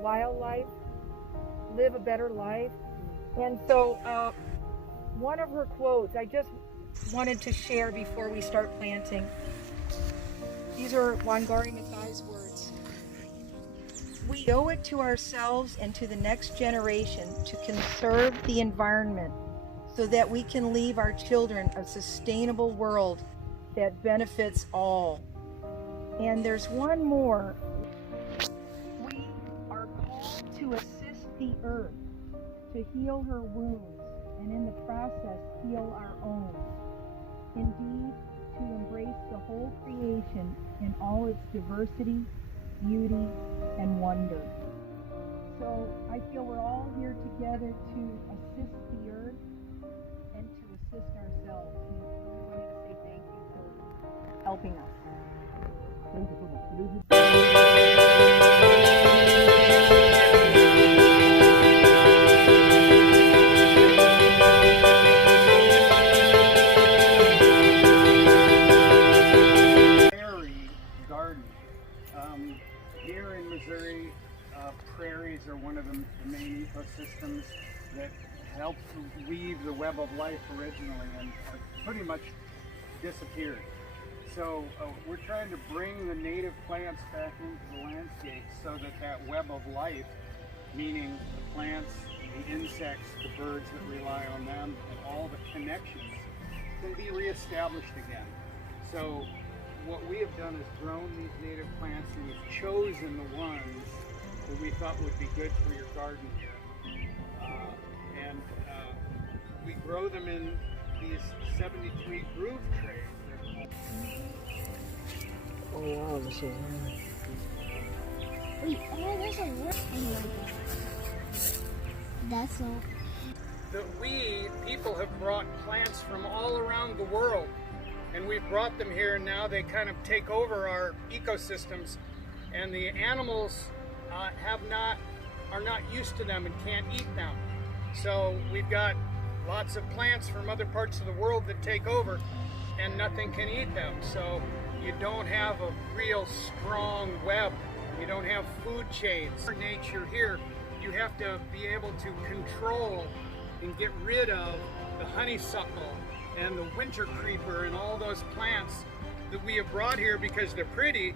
wildlife live a better life. And so one of her quotes I just wanted to share before we start planting. These are Wangari Maathai's words. We owe it to ourselves and to the next generation to conserve the environment so that we can leave our children a sustainable world that benefits all. And there's one more. We are called to assist the earth, to heal her wounds, and in the process heal our own. Indeed, to embrace the whole creation in all its diversity, beauty, and wonder. So I feel we're all here together to assist the earth and to assist ourselves. And we wanted to say thank you for helping us. Thank you so much. Here in Missouri, prairies are one of the main ecosystems that helped weave the web of life originally and are pretty much disappeared. So we're trying to bring the native plants back into the landscape so that that web of life, meaning the plants, the insects, the birds that rely on them, and all the connections, can be reestablished again. So what we have done is grown these native plants, and we've chosen the ones that we thought would be good for your garden here. We grow them in these 73 groove trays. Oh wow, this is Wait, oh, there's a word. That's all. That we, people, have brought plants from all around the world, and we've brought them here, and now they kind of take over our ecosystems, and the animals are not used to them and can't eat them. So we've got lots of plants from other parts of the world that take over, and nothing can eat them. So you don't have a real strong web. You don't have food chains. For nature here, you have to be able to control and get rid of the honeysuckle and the winter creeper and all those plants that we have brought here because they're pretty,